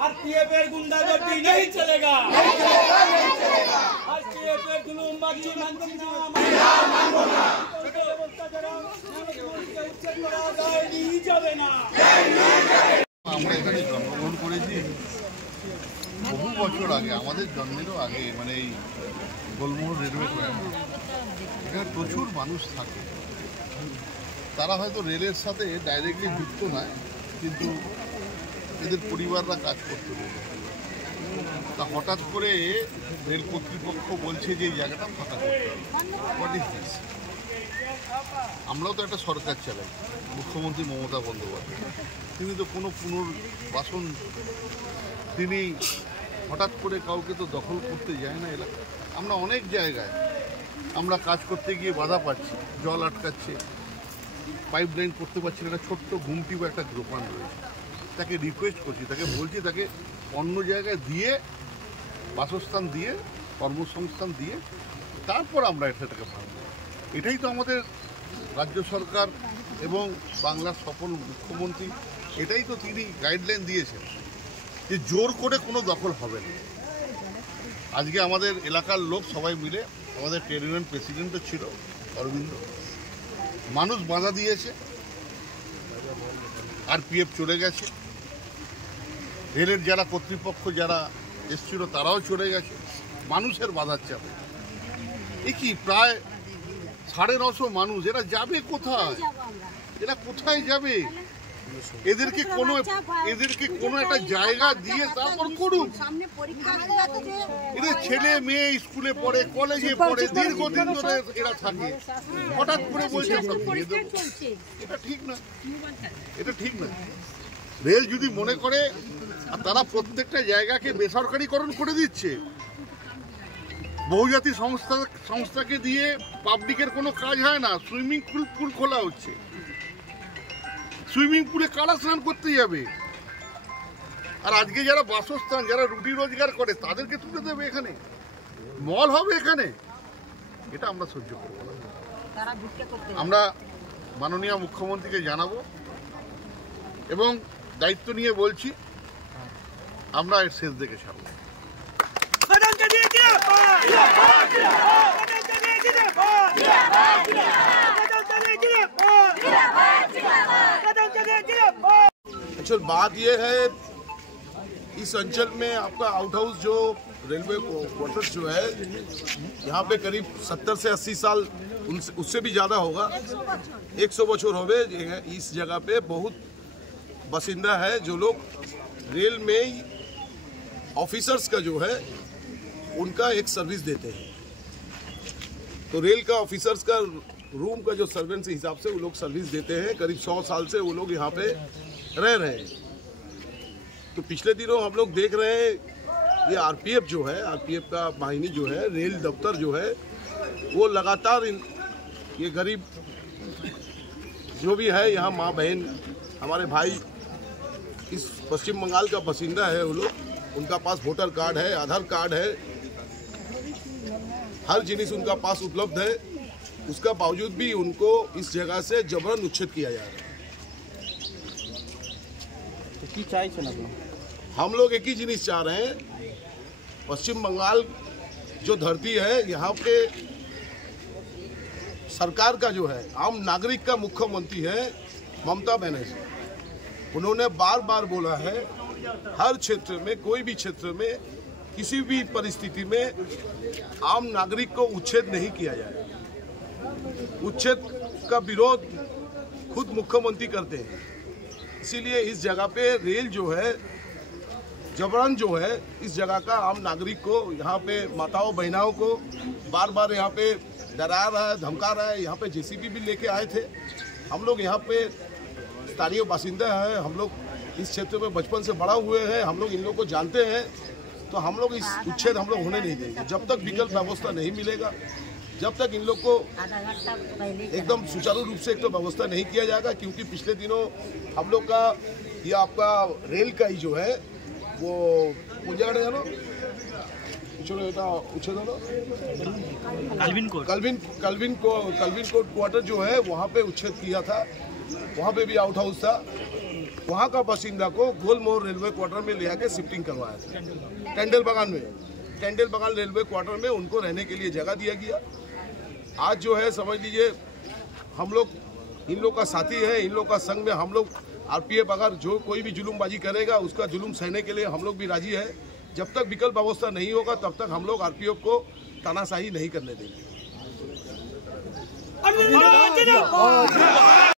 RPF गुंडागर्दी नहीं चलेगा, आरपीएफ जुलूमबाजी আমরা এখানে জন্মগ্রহণ করেছি বহু বছর আগে, আমাদের জন্মেরও আগে, মানে এই গোলমোহর রেলওয়ে ট্র্যাক, এখানে প্রচুর মানুষ থাকে। তারা হয়তো রেলের সাথে ডাইরেক্টলি যুক্ত নয়, কিন্তু এদের পরিবাররা কাজ করতে পারে। তা হঠাৎ করে রেল কর্তৃপক্ষ বলছে যে এই জায়গাটা ফাঁকা করতে হবে। What is this? আমরাও তো একটা সরকার চালাই, মুখ্যমন্ত্রী মমতা বন্দ্যোপাধ্যায়, তিনি তো কোনো পুনর্বাসন, তিনি হঠাৎ করে কাউকে তো দখল করতে যায় না এলাকা। আমরা অনেক জায়গায় আমরা কাজ করতে গিয়ে বাধা পাচ্ছি, জল আটকাচ্ছে, পাইপ লাইন করতে পারছি না। একটা ছোট্ট ঘুমটি বা একটা দোকান রয়েছে, তাকে রিকোয়েস্ট করছি, তাকে বলছি তাকে অন্য জায়গায় দিয়ে, বাসস্থান দিয়ে, কর্মসংস্থান দিয়ে তারপর আমরা এটাকে ভাবব। এটাই তো আমাদের রাজ্য সরকার এবং বাংলার সফল মুখ্যমন্ত্রী, এটাই তো তিনি গাইডলাইন দিয়েছেন যে জোর করে কোনো দখল হবে না। আজকে আমাদের এলাকার লোক সবাই মিলে, আমাদের ট্রেড ইউনিয়ন প্রেসিডেন্টও ছিল অরবিন্দ, মানুষ বাধা দিয়েছে, আরপিএফ চলে গেছে, রেলের যারা কর্তৃপক্ষ যারা এসেছিল তারাও চলে গেছে, মানুষের বাধার চাপে। এ কি প্রায় 950 মানুষ, এরা যাবে কোথায়? এরা কোথায় যাবে? এদেরকে কোনো একটা জায়গা দিয়ে তারপর করুন। এদের ছেলে মেয়ে স্কুলে পড়ে, কলেজে পড়ে, দীর্ঘদিন ধরে এরা থাকে, হঠাৎ করে বলছে এটা ঠিক না, এটা ঠিক না। রেল যদি মনে করে, আর তারা প্রত্যেকটা জায়গাকে বেসরকারিকরণ করে দিচ্ছে, বহুজাতিক সংস্থাকে দিয়ে পাবলিকের কোনো কাজ হয় না। সুইমিং পুল খোলা হচ্ছে, সুইমিং পুলে কারা স্নান করতে যাবে? আর আজকে যারা বাসস্থান, যারা রুটি রোজগার করে, তাদেরকে তুলে দেবে এখানে, মল হবে এখানে। এটা আমরা সহ্য করব না। আমরা মাননীয় মুখ্যমন্ত্রীকে জানাবো এবং দায়িত্ব নিয়ে বলছি, আমরা এর শেষ দেখে ছাড়ব। एक्चुअल बात ये है, इस अंचल में आपका आउट हाउस जो रेलवे क्वार्टर्स जो है, यहाँ पे करीब 70 से 80 साल, उससे भी ज़्यादा होगा, 100 बछर हो गए। इस जगह पे बहुत बासिंदा है जो लोग रेल में ऑफिसर्स का जो है उनका एक सर्विस देते हैं। तो रेल का ऑफिसर्स का रूम का जो सर्वेंट के हिसाब से वो लोग सर्विस देते हैं। करीब 100 साल से वो लोग यहाँ पे रह रहे हैं। तो पिछले दिनों हम लोग देख रहे हैं, ये आरपीएफ जो है, आरपीएफ का वाहिनी जो है, रेल दफ्तर जो है, वो लगातार ये गरीब जो भी है यहाँ, माँ बहन, हमारे भाई इस पश्चिम बंगाल का बासिंदा है, वो लोग, उनका पास वोटर कार्ड है, आधार कार्ड है, हर जिनिस उनका पास उपलब्ध है, उसका बावजूद भी उनको इस जगह से जबरन उच्छेद किया जा रहा है। तो की चाहिए ना, हम लोग एक ही जिनिस चाह रहे हैं, पश्चिम बंगाल जो धरती है, यहाँ पे सरकार का जो है, आम नागरिक का मुख्यमंत्री है ममता बनर्जी। उन्होंने बार बार बोला है, हर क्षेत्र में, कोई भी क्षेत्र में, किसी भी परिस्थिति में आम नागरिक को उच्छेद नहीं किया जाए। उच्छेद का विरोध खुद मुख्यमंत्री करते हैं। इसीलिए इस जगह पे रेल जो है, जबरन जो है, इस जगह का आम नागरिक को, यहाँ पे माताओं बहनाओं को बार बार यहाँ पे डरा रहा है, धमका रहा है। यहाँ पे जेसीबी भी लेके आए थे। हम लोग यहाँ पे स्थानीय बासिंदा हैं, हम लोग इस क्षेत्र में बचपन से बड़ा हुए हैं, हम लोग इन लोग को जानते हैं। तो हम लोग इस उच्छेद हम लोग होने नहीं देंगे जब तक विकल्प व्यवस्था नहीं मिलेगा, जब तक इन लोग को एकदम सुचारू रूप से एक तो व्यवस्था नहीं किया जाएगा। क्योंकि पिछले दिनों हम लोग का ये आपका रेल का ही जो है, वो কোন জায়গাটা জানো চলো এটা উচ্ছেদ হলো कल्विन कोर्ट क्वार्टर जो है वहाँ पे उच्छेद किया था, वहाँ पे भी आउट हाउस था। वहाँ का बासिंदा को गोलमोहर रेलवे क्वार्टर में ले आके शिफ्टिंग करवाया था। टेंडल बगान रेलवे क्वार्टर में उनको रहने के लिए जगह दिया गया। आज जो है समझ लीजिए हम लोग इन लोग का साथी है, इन लोग का संग में हम लोग आरपीएफ अगर जो कोई भी जुलूमबाजी करेगा उसका जुलूम सहने के लिए हम लोग भी राजी है। जब तक विकल्प अवस्था नहीं होगा तब तक हम लोग आरपीएफ को तानाशाही नहीं करने देंगे।